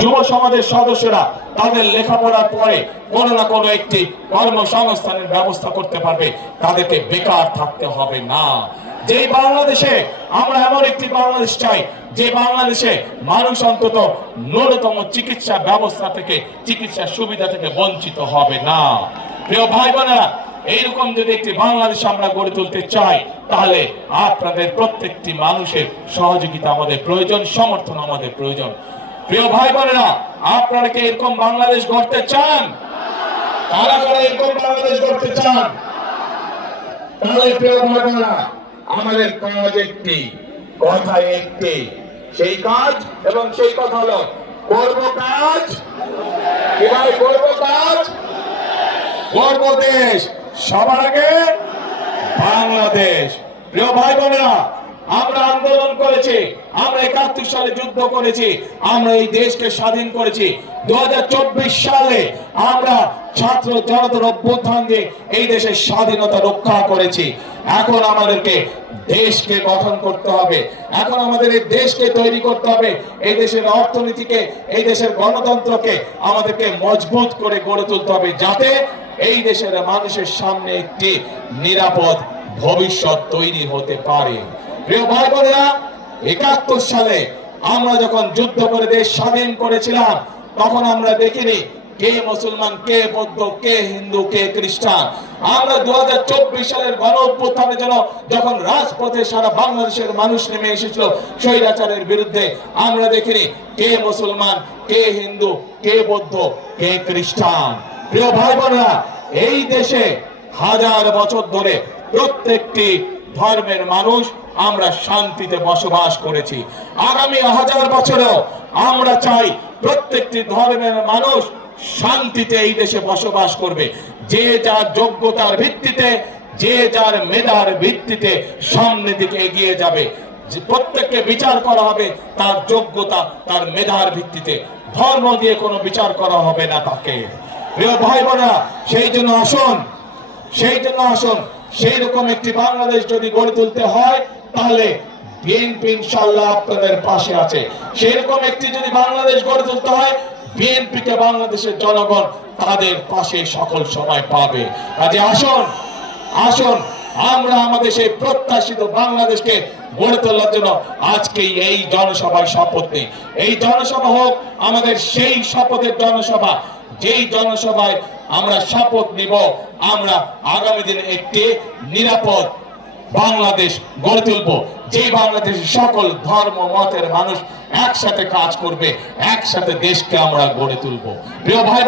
যুব সমাজের সদস্যরা তাদের লেখাপড়ার পরে কোনো না কোনো একটি কর্মসংস্থানের ব্যবস্থা করতে পারবে। তাদেরকে বেকার থাকতে হবে না। যেই বাংলাদেশে আমরা এমন একটি বাংলাদেশ চাই, যে বাংলাদেশে মানুষ অন্তত ন্যূনতম চিকিৎসা ব্যবস্থা থেকে, চিকিৎসা সুবিধা থেকে বঞ্চিত হবে না। প্রিয় ভাই বোনেরা এইরকম যদি একটি বাংলাদেশ আমরা গড়ে তুলতে চাই, তাহলে আপনাদের প্রত্যেকটি মানুষের সহযোগিতা আমাদের প্রয়োজন, সমর্থন আমাদের প্রয়োজন। প্রিয় ভাই বোনেরা, আপনারা কি এরকম বাংলাদেশ গড়তে চান? কারা কারা এরকম বাংলাদেশ গড়তে চান? তাহলে প্রিয় ভাই বোনেরা আমাদের কাজ একটি, কথা একটি। সেই কাজ এবং সেই কথা হলো, করব কাজ? কি ভাই করব কাজ? গর্ব দেশ। সবার আগে বাংলাদেশ। প্রিয় ভাই বোনেরা আমরা আন্দোলন করেছি, আমরা একাত্তর সালে যুদ্ধ করেছি, আমরা এই দেশকে স্বাধীন করেছি। দু সালে আমরা ছাত্র জনতার অভ্যুত্থান দিয়ে এই দেশের স্বাধীনতা রক্ষা করেছি। এখন আমাদেরকে দেশকে গঠন করতে হবে। এখন আমাদের এই দেশকে তৈরি করতে হবে। এই দেশের অর্থনীতিকে, এই দেশের গণতন্ত্রকে আমাদেরকে মজবুত করে গড়ে তুলতে হবে যাতে এই দেশের মানুষের সামনে একটি নিরাপদ ভবিষ্যৎ তৈরি হতে পারে। একাত্তর সালে আমরা যখন যুদ্ধ করে দেশ স্বাধীন করেছিলাম, তখন আমরা দেখিনি কে মুসলমান, কে বৌদ্ধ, কে হিন্দু, কে খ্রিস্টান। আমরা দু সালের গণ অভ্যুত্থানে যেন যখন রাজপথে সারা বাংলাদেশের মানুষ নেমে এসেছিল, স্বৈরাচারের বিরুদ্ধে আমরা দেখিনি কে মুসলমান, কে হিন্দু, কে বৌদ্ধ, কে খ্রিস্টান। প্রিয় ভাই বোনেরা, এই দেশে হাজার বছর ধরে প্রত্যেকটি ধর্মের মানুষ আমরা শান্তিতে বসবাস করেছি। আগামী হাজার বছরেও আমরা চাই প্রত্যেকটি ধর্মের মানুষ শান্তিতে এই দেশে বসবাস করবে। যে যার যোগ্যতার ভিত্তিতে, যে যার মেধার ভিত্তিতে সামনের দিকে এগিয়ে যাবে। প্রত্যেককে বিচার করা হবে তার যোগ্যতা, তার মেধার ভিত্তিতে। ধর্ম দিয়ে কোনো বিচার করা হবে না তাকে। প্রিয় ভাই বোনেরা সেই জন্য আসুন, সেই জন্য আসুন। সেই রকম একটি বাংলাদেশ যদি গড়ে তুলতে হয়, তাহলে বিএনপি ইনশাল্লাহ আপনাদের পাশে আছে। সেই রকম একটি যদি বাংলাদেশ গড়ে তুলতে হয় বিএনপি কে বাংলাদেশের জনগণ তাদের পাশে সকল সময় পাবে। কাজে আসুন আসুন, আমরা আমাদের সেই প্রত্যাশিত বাংলাদেশকে গড়ে তোলার জন্য আজকে এই জনসভায় শপথ নিই। এই জনসভা হোক, আমাদের সেই শপথের জনসভা যেই জনসভায় আমরা শপথ নিব, আমরা আগামী দিনে একটি নিরাপদ বাংলাদেশ গড়ে তুলব। যে বাংলাদেশ সকল ধর্ম, মতের মানুষ একসাথে কাজ করবে, একসাথে দেশকে আমরা গড়ে তুলব। প্রিয় ভাই